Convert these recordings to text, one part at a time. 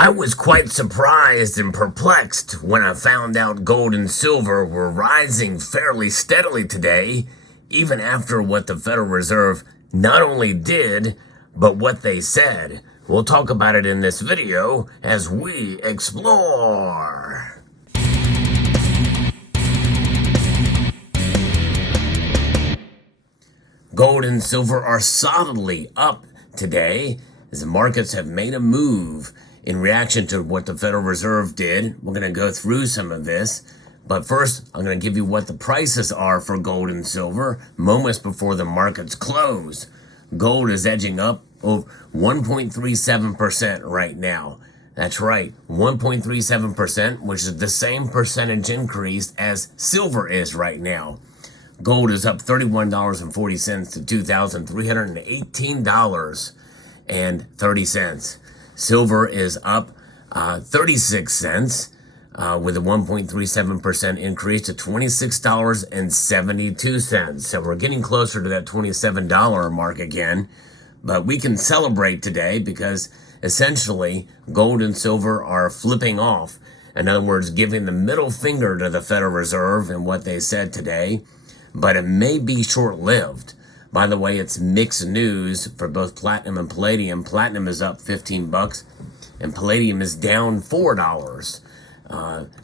I was quite surprised and perplexed when I found out gold and silver were rising fairly steadily today, even after what the Federal Reserve not only did, but what they said. We'll talk about it in this video as we explore. Gold and silver are solidly up today as the markets have made a move in reaction to what the Federal Reserve did. We're going to go through some of this, but first I'm going to give you what the prices are for gold and silver moments before the markets close. Gold is edging up over 1.37% right now. That's right, 1.37%, which is the same percentage increase as silver is right now. Gold is up $31.40 to $2,318.30. Silver is up 36 cents with a 1.37% increase to $26.72. So we're getting closer to that $27 mark again. But we can celebrate today because essentially gold and silver are flipping off. In other words, giving the middle finger to the Federal Reserve and what they said today. But it may be short-lived. By the way, it's mixed news for both platinum and palladium. Platinum is up $15 and palladium is down $4,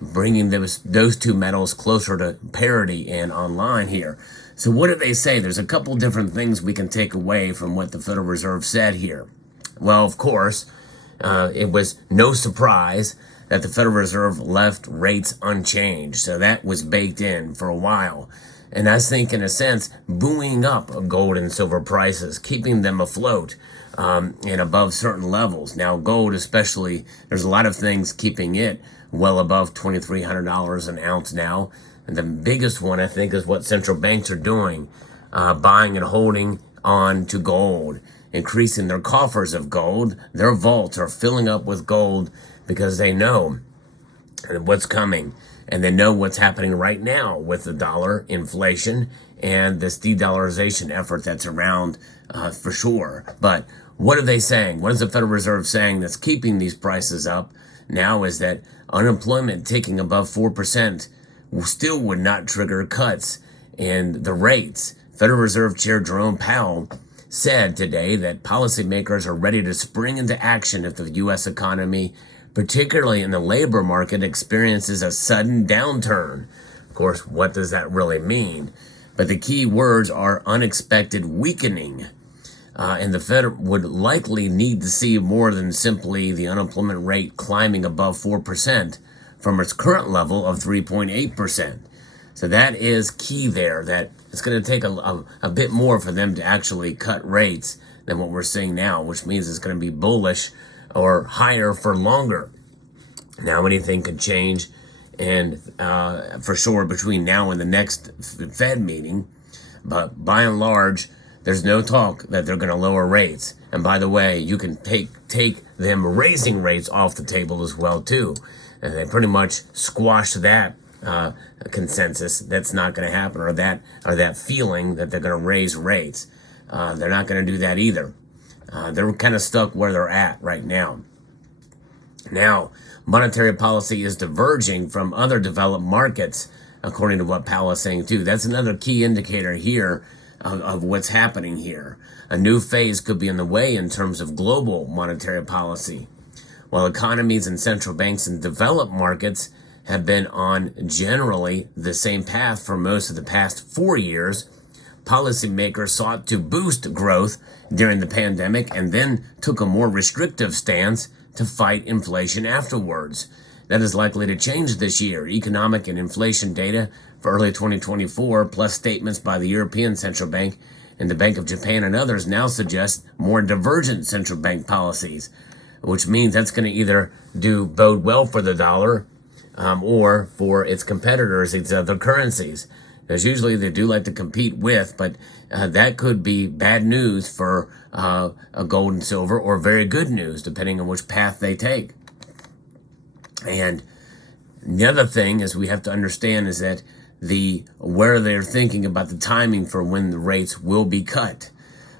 bringing those two metals closer to parity and online here. So what did they say? There's a couple different things we can take away from what the Federal Reserve said here. Well, of course, it was no surprise that the Federal Reserve left rates unchanged. So that was baked in for a while. And I think, in a sense, buoying up gold and silver prices, keeping them afloat and above certain levels. Now, gold especially, there's a lot of things keeping it well above $2,300 an ounce now. And the biggest one, I think, is what central banks are doing, buying and holding on to gold, increasing their coffers of gold. Their vaults are filling up with gold because they know what's coming. And they know what's happening right now with the dollar, inflation, and this de-dollarization effort that's around for sure. But what are they saying? What is the Federal Reserve saying that's keeping these prices up now is that unemployment ticking above 4% still would not trigger cuts in the rates. Federal Reserve Chair Jerome Powell said today that policymakers are ready to spring into action if the U.S. economy, particularly in the labor market, experiences a sudden downturn. Of course, what does that really mean? But the key words are unexpected weakening. And the Fed would likely need to see more than simply the unemployment rate climbing above 4% from its current level of 3.8%. So that is key there, that it's going to take a bit more for them to actually cut rates than what we're seeing now, which means it's going to be bullish or higher for longer. Now anything could change, and for sure between now and the next Fed meeting. But by and large, there's no talk that they're going to lower rates. And by the way, you can take them raising rates off the table as well too. And they pretty much squashed that consensus. That's not going to happen, or that feeling that they're going to raise rates. They're not going to do that either. They're kind of stuck where they're at right now. Now, monetary policy is diverging from other developed markets, according to what Powell is saying too. That's another key indicator here of what's happening here. A new phase could be in the way in terms of global monetary policy. While economies and central banks in developed markets have been on generally the same path for most of the past 4 years, policymakers sought to boost growth during the pandemic and then took a more restrictive stance to fight inflation afterwards. That is likely to change this year. Economic and inflation data for early 2024, plus statements by the European Central Bank and the Bank of Japan and others, now suggest more divergent central bank policies, which means that's going to either bode well for the dollar or for its competitors, its other currencies. Because usually they do like to compete with, but that could be bad news for a gold and silver, or very good news, depending on which path they take. And the other thing is we have to understand is that where they're thinking about the timing for when the rates will be cut.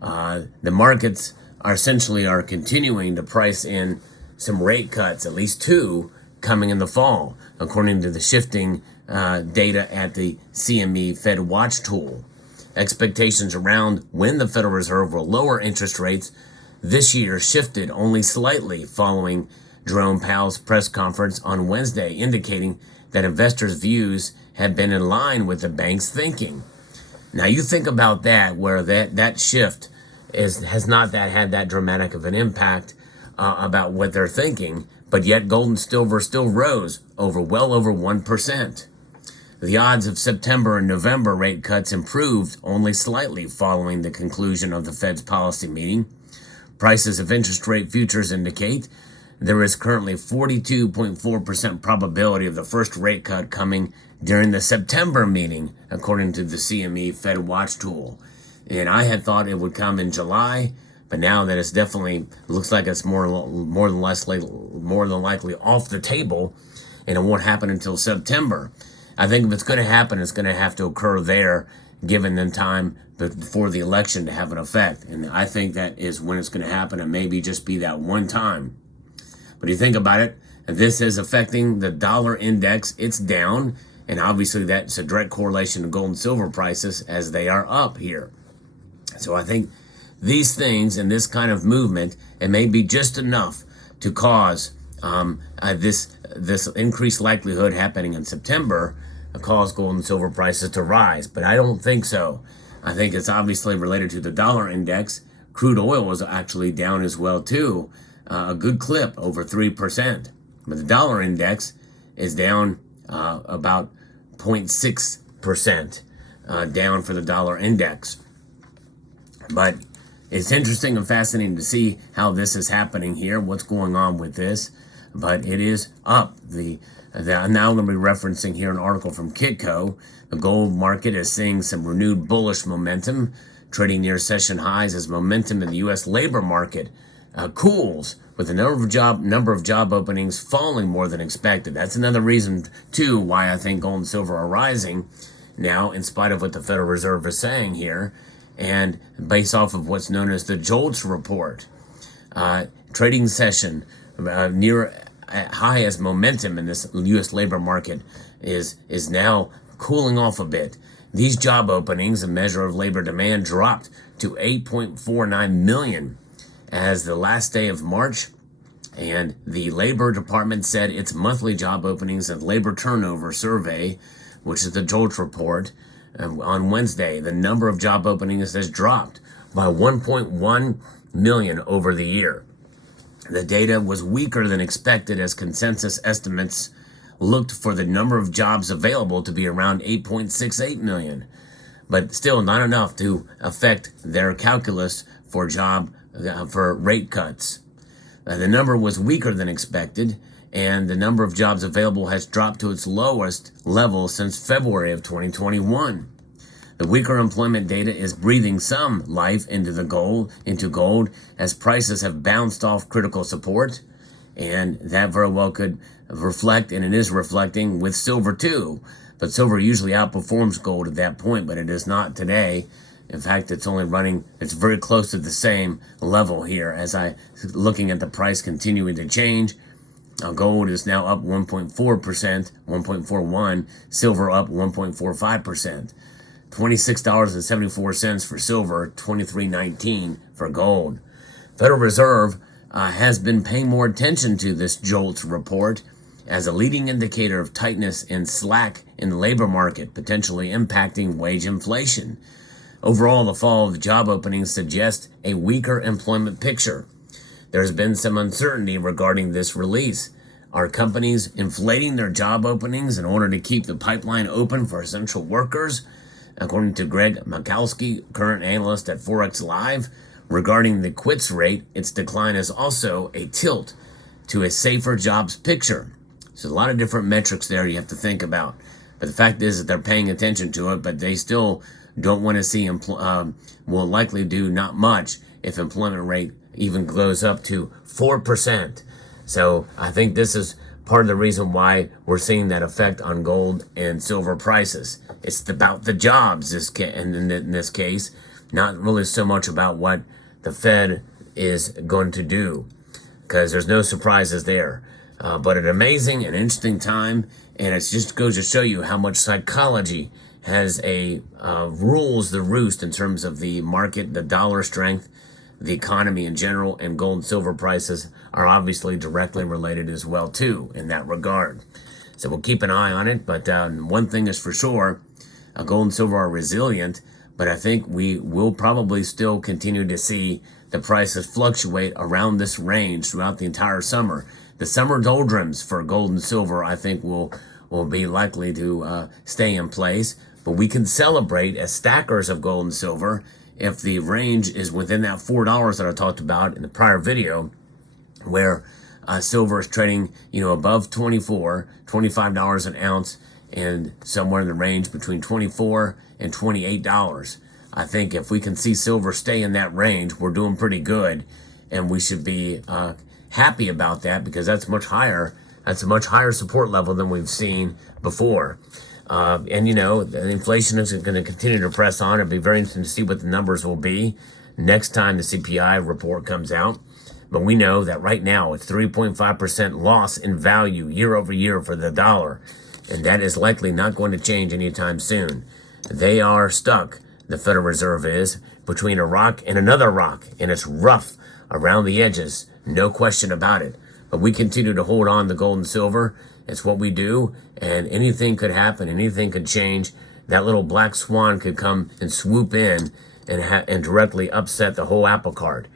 The markets are continuing to price in some rate cuts, at least 2, coming in the fall, according to the shifting data at the CME Fed Watch tool. Expectations around when the Federal Reserve will lower interest rates this year shifted only slightly following Jerome Powell's press conference on Wednesday, indicating that investors' views had been in line with the bank's thinking. Now you think about that, where that shift has not had that dramatic of an impact about what they're thinking, but yet gold and silver still rose well over 1%. The odds of September and November rate cuts improved only slightly following the conclusion of the Fed's policy meeting. Prices of interest rate futures indicate there is currently 42.4% probability of the first rate cut coming during the September meeting, according to the CME Fed Watch tool. And I had thought it would come in July, but now that it's definitely looks like it's more than likely off the table, and it won't happen until September. I think if it's going to happen, it's going to have to occur there, given the time before the election to have an effect. And I think that is when it's going to happen, and maybe just be that one time. But you think about it, this is affecting the dollar index. It's down, and obviously that's a direct correlation to gold and silver prices as they are up here. So I think these things and this kind of movement, it may be just enough to cause this increased likelihood happening in September cause gold and silver prices to rise. But I don't think so. I think it's obviously related to the dollar index. Crude oil was actually down as well too, a good clip, over 3%. But the dollar index is down about 0.6% down for the dollar index. But it's interesting and fascinating to see how this is happening here, what's going on with this. But it is up. I'm now going to be referencing here an article from Kitco. The gold market is seeing some renewed bullish momentum, trading near session highs as momentum in the U.S. labor market cools, with the number of job openings falling more than expected. That's another reason, too, why I think gold and silver are rising now, in spite of what the Federal Reserve is saying here, and based off of what's known as the JOLTS report. Trading session near high as momentum in this U.S. labor market is now cooling off a bit. These job openings, a measure of labor demand, dropped to 8.49 million as the last day of March, and the Labor Department said its monthly job openings and labor turnover survey, which is the JOLTS report, on Wednesday, the number of job openings has dropped by 1.1 million over the year. The data was weaker than expected as consensus estimates looked for the number of jobs available to be around 8.68 million, but still not enough to affect their calculus for rate cuts. The number was weaker than expected, and the number of jobs available has dropped to its lowest level since February of 2021. The weaker employment data is breathing some life into gold as prices have bounced off critical support, and that very well could reflect, and it is reflecting with silver too. But silver usually outperforms gold at that point, but it is not today. In fact, it's very close to the same level here as looking at the price continuing to change. Gold is now up 1.4%, 1.41, silver up 1.45%. $26.74 for silver, $23.19 for gold. Federal Reserve has been paying more attention to this JOLTS report as a leading indicator of tightness and slack in the labor market, potentially impacting wage inflation. Overall, the fall of job openings suggests a weaker employment picture. There has been some uncertainty regarding this release. Are companies inflating their job openings in order to keep the pipeline open for essential workers? According to Greg Mikowski, current analyst at Forex Live, regarding the quits rate, its decline is also a tilt to a safer jobs picture. So a lot of different metrics there you have to think about. But the fact is that they're paying attention to it, but they still don't want to see, will likely do not much if employment rate even goes up to 4%. So I think this is part of the reason why we're seeing that effect on gold and silver prices. It's about the jobs in this case, not really so much about what the Fed is going to do. because there's no surprises there. But an amazing and interesting time, and it just goes to show you how much psychology has rules the roost in terms of the market, the dollar strength, the economy in general, and gold and silver prices are obviously directly related as well too in that regard. So we'll keep an eye on it, but one thing is for sure, gold and silver are resilient, but I think we will probably still continue to see the prices fluctuate around this range throughout the entire summer. The summer doldrums for gold and silver, I think, will be likely to stay in place, but we can celebrate as stackers of gold and silver if the range is within that $4 that I talked about in the prior video, where silver is trading, above $25 an ounce, and somewhere in the range between $24 and $28. I think if we can see silver stay in that range, we're doing pretty good, and we should be happy about that, because that's much higher. That's a much higher support level than we've seen before. And the inflation is going to continue to press on. It'll be very interesting to see what the numbers will be next time the CPI report comes out. But we know that right now it's 3.5% loss in value year over year for the dollar. And that is likely not going to change anytime soon. They are stuck, the Federal Reserve is, between a rock and another rock. And it's rough around the edges, no question about it. But we continue to hold on to gold and silver. It's what we do, and anything could happen, anything could change. That little black swan could come and swoop in and directly upset the whole apple cart.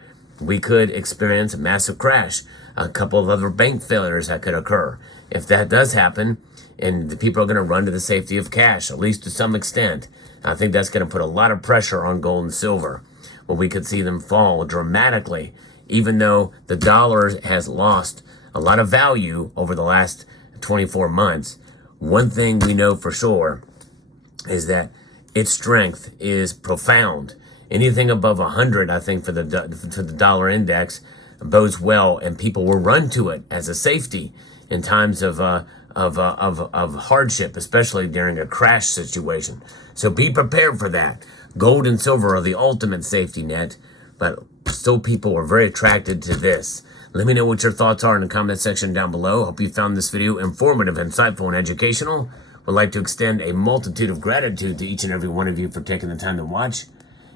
We could experience a massive crash, a couple of other bank failures that could occur. If that does happen, and the people are going to run to the safety of cash, at least to some extent, I think that's going to put a lot of pressure on gold and silver. Well, we could see them fall dramatically, even though the dollar has lost a lot of value over the last 24 months. One thing we know for sure is that its strength is profound. Anything above 100, I think, for the dollar index bodes well, and people will run to it as a safety in times of hardship, especially during a crash situation. So be prepared for that. Gold and silver are the ultimate safety net, but still people are very attracted to this. Let me know what your thoughts are in the comment section down below. Hope you found this video informative, insightful, and educational. Would like to extend a multitude of gratitude to each and every one of you for taking the time to watch,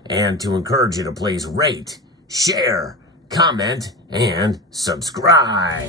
and to encourage you to please rate, share, comment, and subscribe.